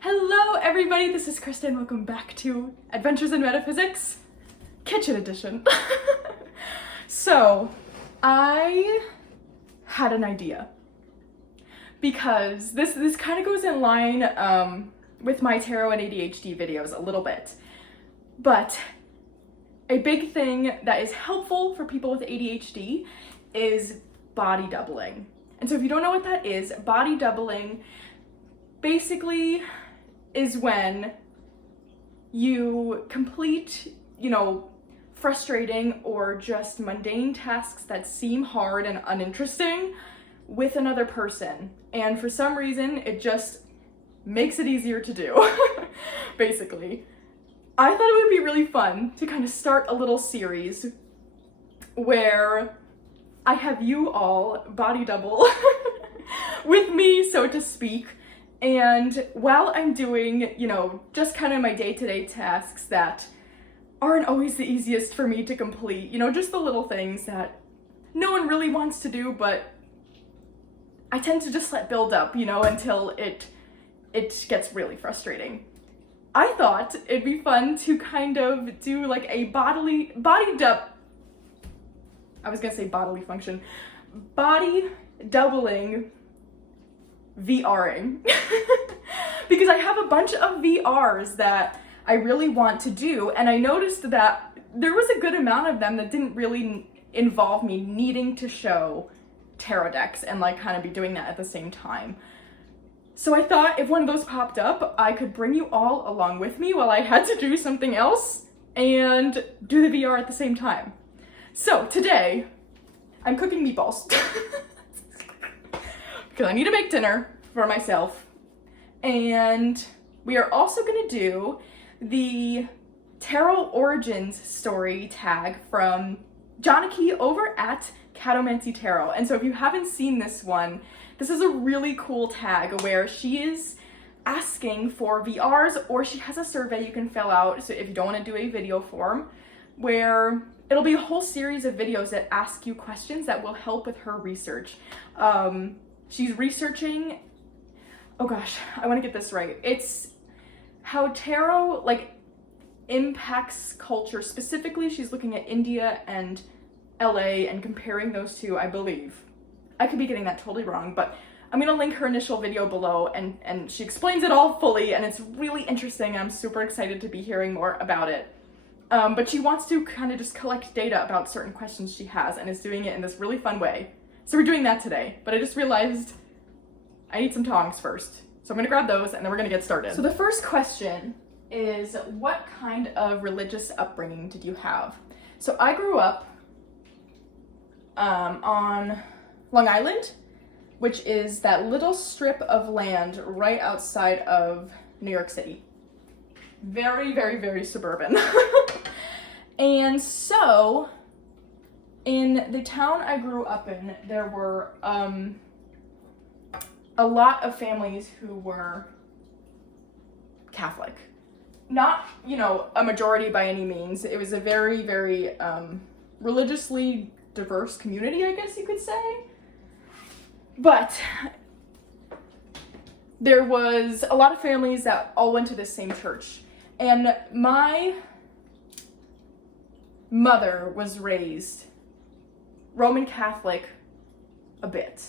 Hello everybody, this is Kristen. Welcome back to Adventures in Metaphysics, Kitchen Edition. So, I had an idea because this kind of goes in line with my tarot and ADHD videos a little bit. But a big thing that is helpful for people with ADHD is body doubling. And so if you don't know what that is, body doubling basically is when you complete, frustrating or just mundane tasks that seem hard and uninteresting with another person. And for some reason, it just makes it easier to do, basically. I thought it would be really fun to kind of start a little series where I have you all body double with me, so to speak. And while I'm doing, just kind of my day-to-day tasks that aren't always the easiest for me to complete, just the little things that no one really wants to do, but I tend to just let build up, until it gets really frustrating. I thought it'd be fun to kind of do like a body doubling VRing because I have a bunch of VRs that I really want to do, and I noticed that there was a good amount of them that didn't really involve me needing to show tarot decks and kind of be doing that at the same time. So I thought if one of those popped up, I could bring you all along with me while I had to do something else and do the VR at the same time. So today, I'm cooking meatballs. Because I need to make dinner for myself. And we are also gonna do the Tarot Origins story tag from Joniki over at Catomancy Tarot. And so if you haven't seen this one, this is a really cool tag where she is asking for VRs, or she has a survey you can fill out, so if you don't want to do a video form, where it'll be a whole series of videos that ask you questions that will help with her research. She's researching, oh gosh, I want to get this right. It's how tarot impacts culture. Specifically, she's looking at India and LA and comparing those two, I believe. I could be getting that totally wrong, but I'm gonna link her initial video below, and she explains it all fully, and it's really interesting, and I'm super excited to be hearing more about it. But she wants to kind of just collect data about certain questions she has, and is doing it in this really fun way. So we're doing that today, but I just realized I need some tongs first. So I'm gonna grab those, and then we're gonna get started. So the first question is, what kind of religious upbringing did you have? So I grew up on Long Island, which is that little strip of land right outside of New York City. Very, very, very suburban. And so, in the town I grew up in, there were a lot of families who were Catholic. Not, a majority by any means. It was a very, very religiously diverse community, I guess you could say. But there was a lot of families that all went to the same church. And my mother was raised Roman Catholic a bit.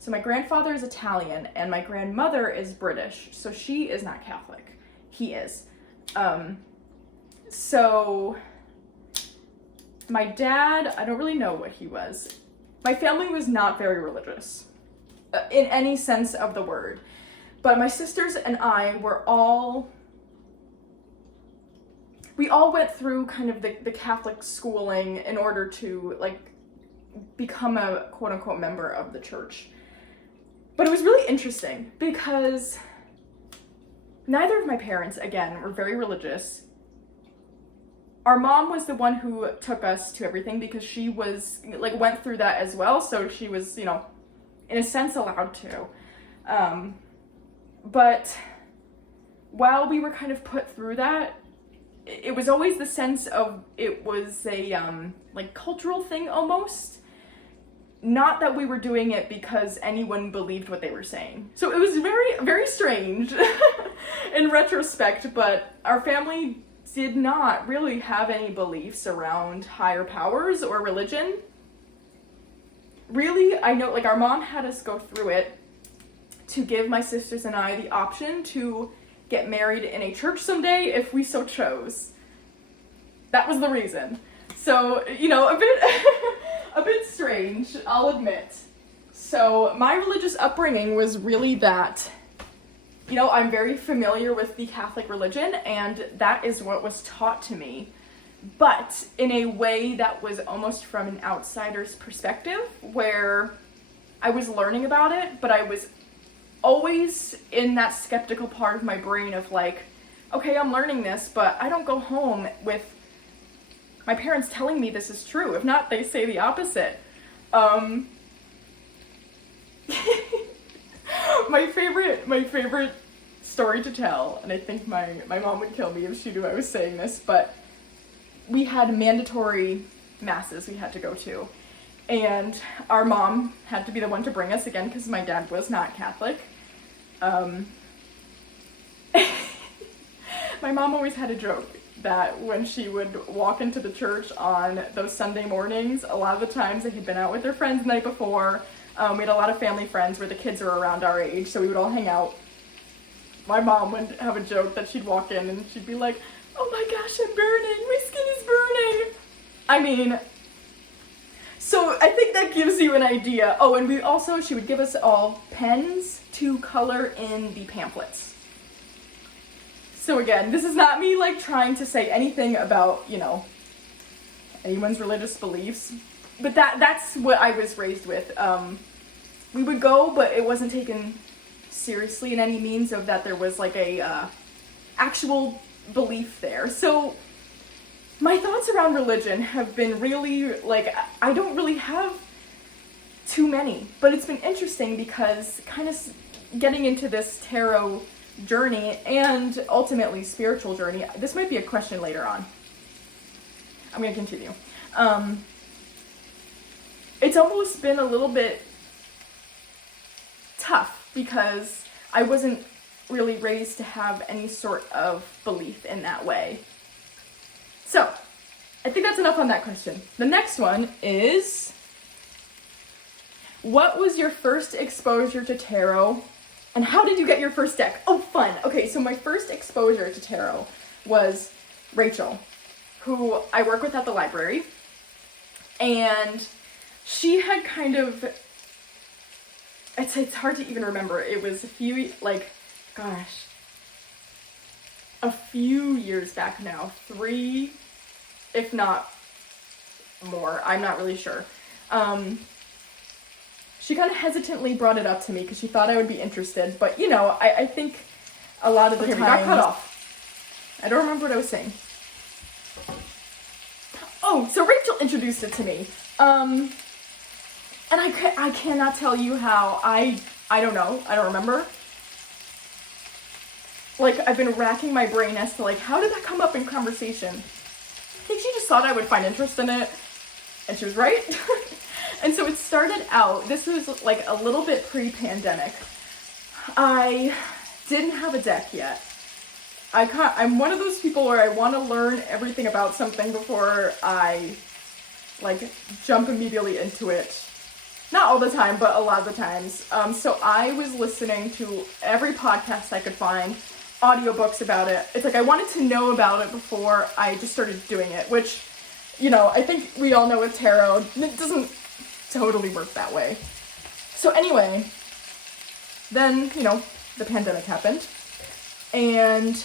So my grandfather is Italian and my grandmother is British. So she is not Catholic. He is. So my dad, I don't really know what he was. My family was not very religious in any sense of the word. But my sisters and I we all went through kind of the Catholic schooling in order to become a quote unquote member of the church. But it was really interesting because neither of my parents, again, were very religious. Our mom was the one who took us to everything because she was, went through that as well, so she was, in a sense allowed to. But while we were kind of put through that, it was always the sense of it was a, cultural thing almost. not that we were doing it because anyone believed what they were saying. So it was very, very strange in retrospect, but our family did not really have any beliefs around higher powers or religion. Really, I know, like, our mom had us go through it to give my sisters and I the option to get married in a church someday if we so chose. That was the reason. So, you know, a bit a bit strange, I'll admit. So my religious upbringing was really that, you know, I'm very familiar with the Catholic religion, and that is what was taught to me, but in a way that was almost from an outsider's perspective, where I was learning about it, but I was always in that skeptical part of my brain of like, okay, I'm learning this, but I don't go home with my parents telling me this is true. If not, they say the opposite. My favorite story to tell, and I think my mom would kill me if she knew I was saying this, but we had mandatory masses we had to go to, and our mom had to be the one to bring us, again, because my dad was not Catholic. My mom always had a joke that when she would walk into the church on those Sunday mornings, a lot of the times they had been out with their friends the night before. We had a lot of family friends where the kids were around our age, so we would all hang out. My mom would have a joke that she'd walk in and she'd be like, oh my gosh, I'm burning, my skin is burning. I mean, so I think that gives you an idea. Oh, and she would give us all pens to color in the pamphlets. So again, this is not me like trying to say anything about, you know, anyone's religious beliefs, but that's what I was raised with. We would go, but it wasn't taken seriously in any means of that there was like a actual belief there. So my thoughts around religion have been really, like, I don't really have too many, but it's been interesting because kind of getting into this tarot journey and ultimately spiritual journey, this might be a question later on. I'm going to continue. It's almost been a little bit tough because I wasn't really raised to have any sort of belief in that way. So, I think that's enough on that question. The next one is, what was your first exposure to tarot, and how did you get your first deck? Oh, fun. Okay, so my first exposure to tarot was Rachel, who I work with at the library, and she had kind of, it's hard to even remember. It was a few years back now, 3, if not more, I'm not really sure. She kind of hesitantly brought it up to me because she thought I would be interested, but you know, I think a lot of the time... we got cut off. I don't remember what I was saying. Oh, so Rachel introduced it to me. And I cannot tell you how. I don't know. I don't remember. Like, I've been racking my brain as to, like, how did that come up in conversation? I think she just thought I would find interest in it, and she was right. And so it started out, this was, like, a little bit pre-pandemic. I didn't have a deck yet. I'm one of those people where I want to learn everything about something before I, like, jump immediately into it. Not all the time, but a lot of the times. So I was listening to every podcast I could find, audiobooks about it. It's like I wanted to know about it before I just started doing it, which, you know, I think we all know with tarot, it doesn't totally work that way. So anyway, then, you know, the pandemic happened, and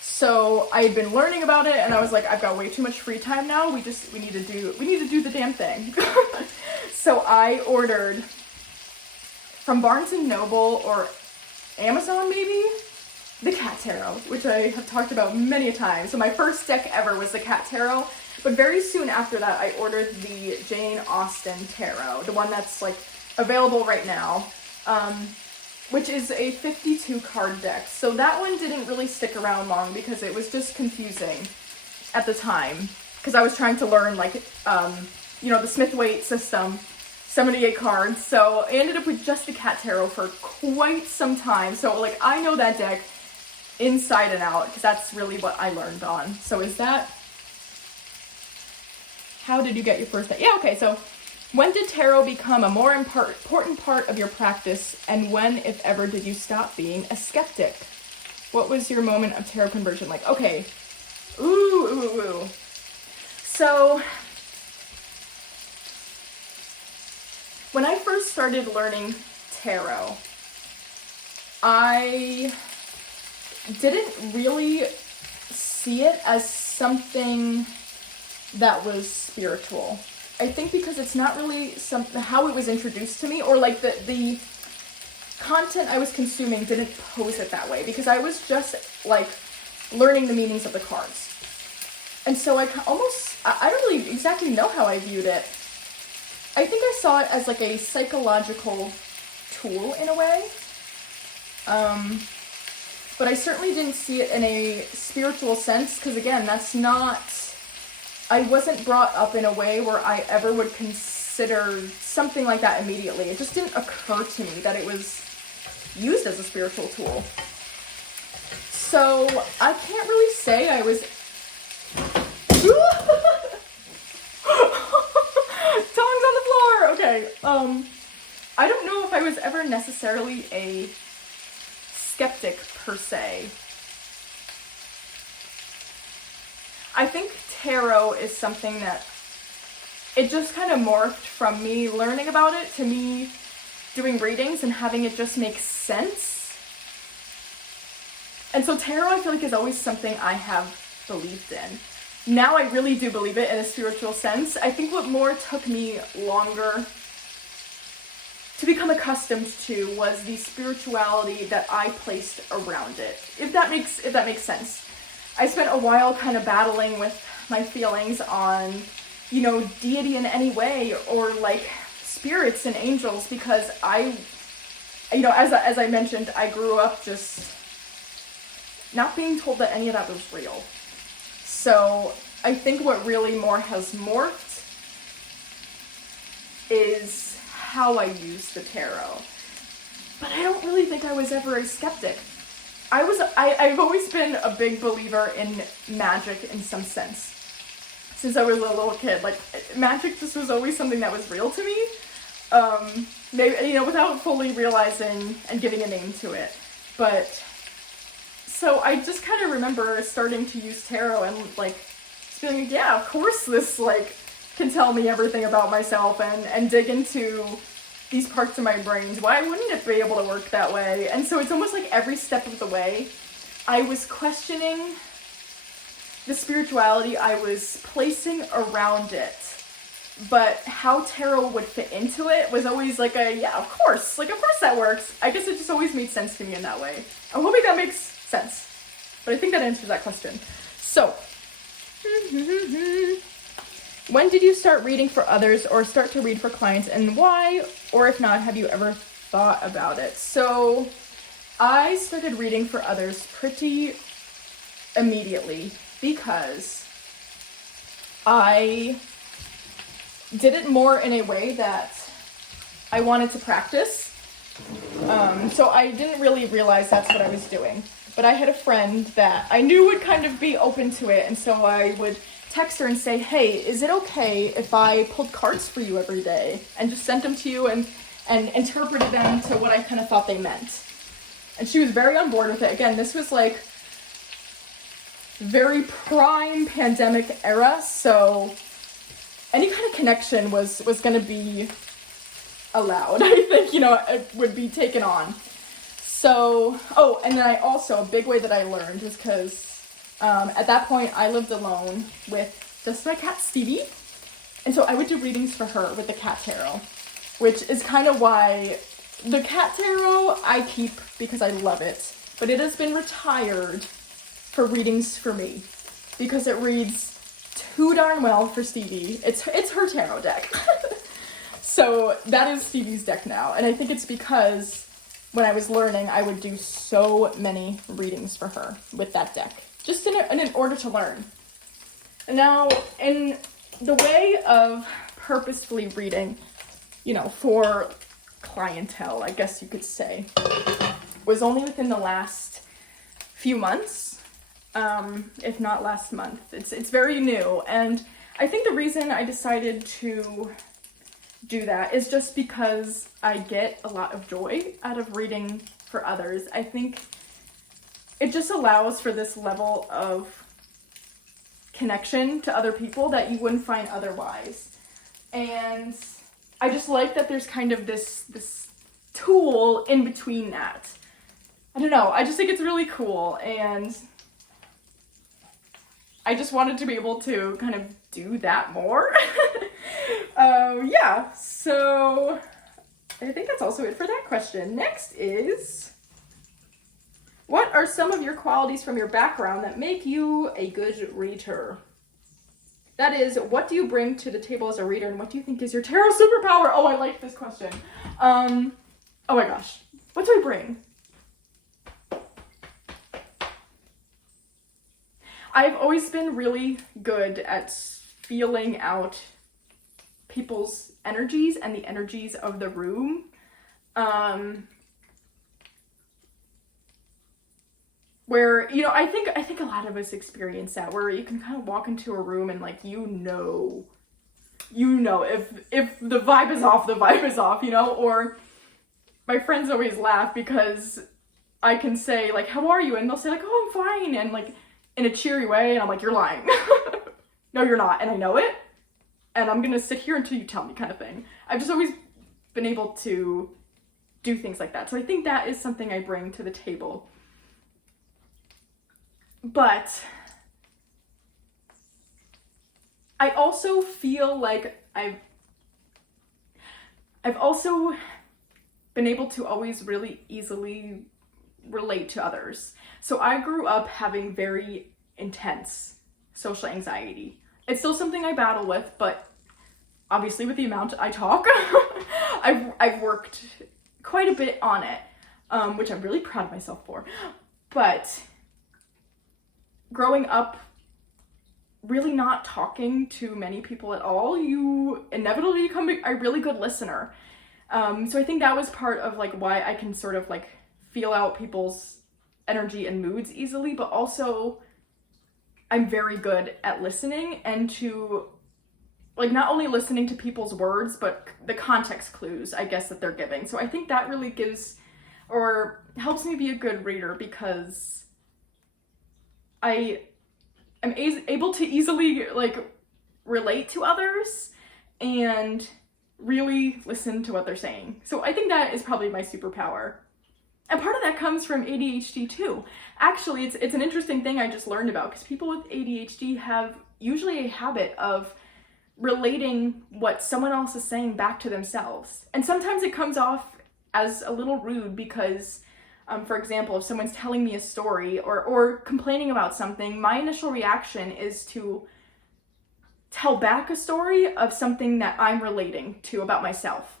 so I had been learning about it, and I was like, I've got way too much free time now, we need to do the damn thing. So I ordered from Barnes & Noble or Amazon maybe, the Cat Tarot, which I have talked about many a time. So my first deck ever was the Cat Tarot, but very soon after that I ordered the Jane Austen Tarot, the one that's like available right now, which is a 52 card deck. So that one didn't really stick around long because it was just confusing at the time, because I was trying to learn, like, you know, the Smith-Waite system. 78 cards. So I ended up with just the cat tarot for quite some time. So like I know that deck inside and out because that's really what I learned on. So is that, how did you get your first deck? Yeah, okay, so when did tarot become a more important part of your practice, and when, if ever, did you stop being a skeptic? What was your moment of tarot conversion like? Okay, ooh. So when I first started learning tarot, I didn't really see it as something that was spiritual. I think because it's not really how it was introduced to me, or like the content I was consuming didn't pose it that way, because I was just like learning the meanings of the cards. And so I don't really exactly know how I viewed it. I think I saw it as like a psychological tool in a way. But I certainly didn't see it in a spiritual sense, because again, I wasn't brought up in a way where I ever would consider something like that immediately. It just didn't occur to me that it was used as a spiritual tool. So I can't really say I was... Tongues on the floor! Okay, I don't know if I was ever necessarily a skeptic per se. I think tarot is something that it just kind of morphed from me learning about it to me doing readings and having it just make sense. And so tarot, I feel like, is always something I have believed in. Now I really do believe it in a spiritual sense. I think what more took me longer to become accustomed to was the spirituality that I placed around it. If that makes sense. I spent a while kind of battling with my feelings on, deity in any way, or like spirits and angels, because as I mentioned, I grew up just not being told that any of that was real. So I think what really more has morphed is how I use the tarot. But I don't really think I was ever a skeptic. I've always been a big believer in magic in some sense. Since I was a little kid, like, magic just was always something that was real to me. Maybe, without fully realizing and giving a name to it. But, so I just kind of remember starting to use tarot and, like, feeling, yeah, of course this, like, can tell me everything about myself and dig into these parts of my brains. Why wouldn't it be able to work that way? And so it's almost like every step of the way, I was questioning the spirituality I was placing around it. But how tarot would fit into it was always like of course that works. I guess it just always made sense to me in that way. I'm hoping that makes sense. But I think that answers that question. So, when did you start reading for others or start to read for clients, and why? Or if not, have you ever thought about it? So I started reading for others pretty immediately because I did it more in a way that I wanted to practice. So I didn't really realize that's what I was doing. But I had a friend that I knew would kind of be open to it, and so I would text her and say, hey, is it okay if I pulled cards for you every day and just sent them to you and interpreted them to what I kind of thought they meant? And she was very on board with it. Again, this was like very prime pandemic era, so any kind of connection was going to be allowed. I think, it would be taken on. So, and then a big way that I learned was because at that point, I lived alone with just my cat, Stevie. And so I would do readings for her with the cat tarot, which is kind of why the cat tarot I keep because I love it. But it has been retired for readings for me because it reads too darn well for Stevie. It's her tarot deck. So that is Stevie's deck now. And I think it's because when I was learning, I would do so many readings for her with that deck. Just in order to learn. Now, in the way of purposefully reading, for clientele, I guess you could say, was only within the last few months, if not last month. It's very new, and I think the reason I decided to do that is just because I get a lot of joy out of reading for others. I think it just allows for this level of connection to other people that you wouldn't find otherwise. And I just like that there's kind of this tool in between that. I don't know, I just think it's really cool, and I just wanted to be able to kind of do that more. Yeah, so I think that's also it for that question. Next is, what are some of your qualities from your background that make you a good reader? That is, what do you bring to the table as a reader, and what do you think is your tarot superpower? Oh, I like this question. Oh my gosh, what do I bring? I've always been really good at feeling out people's energies and the energies of the room. Where, I think a lot of us experience that, where you can kind of walk into a room and like, if the vibe is off, the vibe is off, or my friends always laugh because I can say like, how are you? And they'll say like, oh, I'm fine. And like, in a cheery way, and I'm like, you're lying. No, you're not, and I know it, and I'm gonna sit here until you tell me, kind of thing. I've just always been able to do things like that, so I think that is something I bring to the table. But I also feel like I've also been able to always really easily relate to others. So I grew up having very intense social anxiety. It's still something I battle with, but obviously with the amount I talk, I've worked quite a bit on it, which I'm really proud of myself for. But growing up really not talking to many people at all, you inevitably become a really good listener. So I think that was part of like why I can sort of like feel out people's energy and moods easily, but also I'm very good at listening, and to like not only listening to people's words, but the context clues, I guess, that they're giving. So I think that really gives or helps me be a good reader, because I am able to easily like relate to others and really listen to what they're saying. So I think that is probably my superpower. And part of that comes from ADHD too. Actually, it's an interesting thing I just learned about, because people with ADHD have usually a habit of relating what someone else is saying back to themselves. And sometimes it comes off as a little rude because, for example, if someone's telling me a story or complaining about something, my initial reaction is to tell back a story of something that I'm relating to about myself.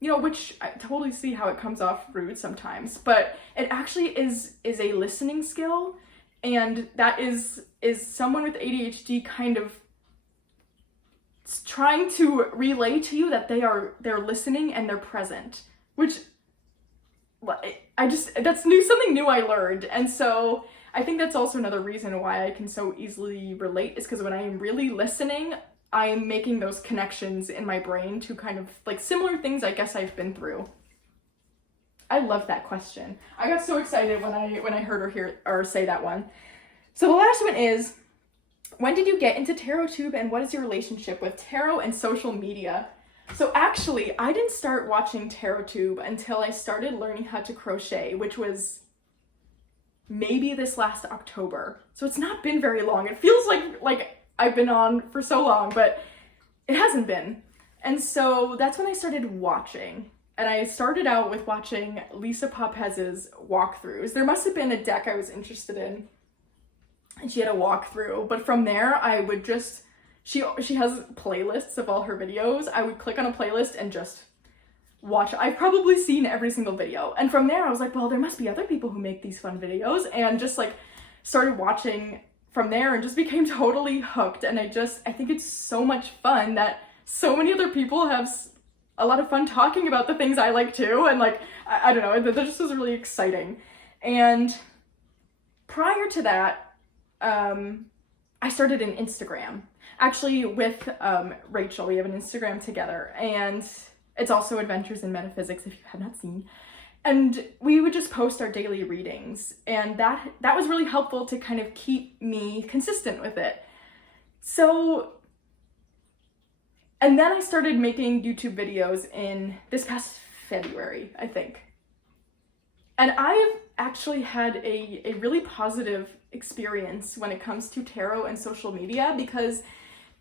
Which I totally see how it comes off rude sometimes, but it actually is a listening skill, and that is someone with ADHD kind of trying to relay to you that they're listening and they're present, which that's something new I learned. And so I think that's also another reason why I can so easily relate, is because when I am really listening, I am making those connections in my brain to kind of like similar things I guess I've been through. I love that question. I got so excited when I heard her say that one. So the last one is, when did you get into TarotTube, and what is your relationship with tarot and social media? So actually, I didn't start watching TarotTube until I started learning how to crochet, which was maybe this last October. So it's not been very long. It feels like I've been on for so long, but it hasn't been. And so that's when I started watching. And I started out with watching Lisa Popez's walkthroughs. There must have been a deck I was interested in, and she had a walkthrough. But from there, I would just, she has playlists of all her videos. I would click on a playlist and just watch. I've probably seen every single video. And from there, I was like, well, there must be other people who make these fun videos. And just like started watching from there and just became totally hooked. And I think it's so much fun that so many other people have a lot of fun talking about the things I like too, and like, I don't know, that just was really exciting. And prior to that, I started an Instagram. Actually, with Rachel, we have an Instagram together, and it's also Adventures in Metaphysics, if you have not seen. And we would just post our daily readings, and that was really helpful to kind of keep me consistent with it. So, and then I started making YouTube videos in this past February, I think. And I've actually had a really positive experience when it comes to tarot and social media, because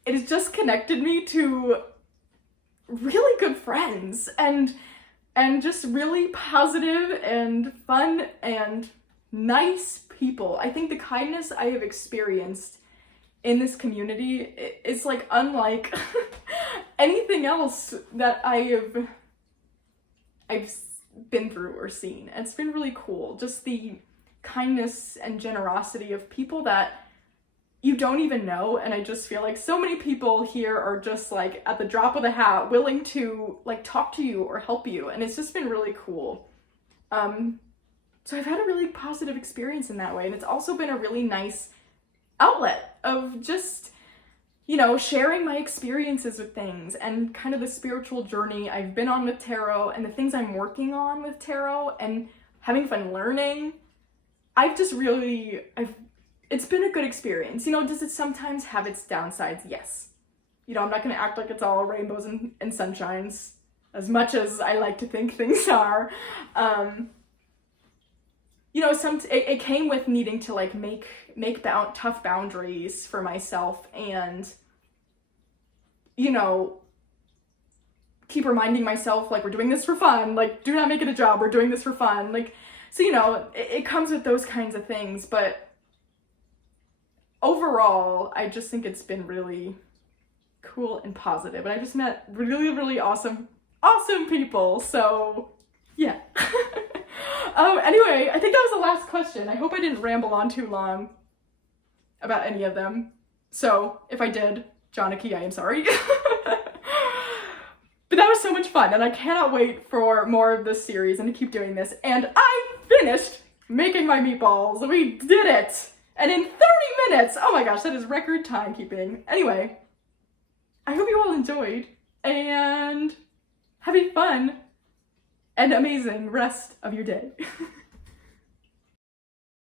it has just connected me to really good friends and just really positive and fun and nice people. I think the kindness I have experienced in this community is like unlike anything else that I've been through or seen. And it's been really cool. Just the kindness and generosity of people that you don't even know, and I just feel like so many people here are just like at the drop of the hat willing to like talk to you or help you, and it's just been really cool. So I've had a really positive experience in that way, and it's also been a really nice outlet of just, you know, sharing my experiences with things and kind of the spiritual journey I've been on with tarot and the things I'm working on with tarot and having fun learning. It's been a good experience. You know, does it sometimes have its downsides? Yes. You know, I'm not going to act like it's all rainbows and sunshines, as much as I like to think things are. You know, it came with needing to like make tough boundaries for myself, and, you know, keep reminding myself, like, we're doing this for fun, like, do not make it a job, we're doing this for fun. Like, so, you know, it comes with those kinds of things, but overall, I just think it's been really cool and positive, and I just met really, really awesome people, so yeah. Anyway, I think that was the last question. I hope I didn't ramble on too long about any of them, so if I did, Joniki, I am sorry. But that was so much fun, and I cannot wait for more of this series and to keep doing this, and I finished making my meatballs. We did it! And in 30 minutes! Oh my gosh, that is record timekeeping. Anyway, I hope you all enjoyed, and having fun and amazing rest of your day.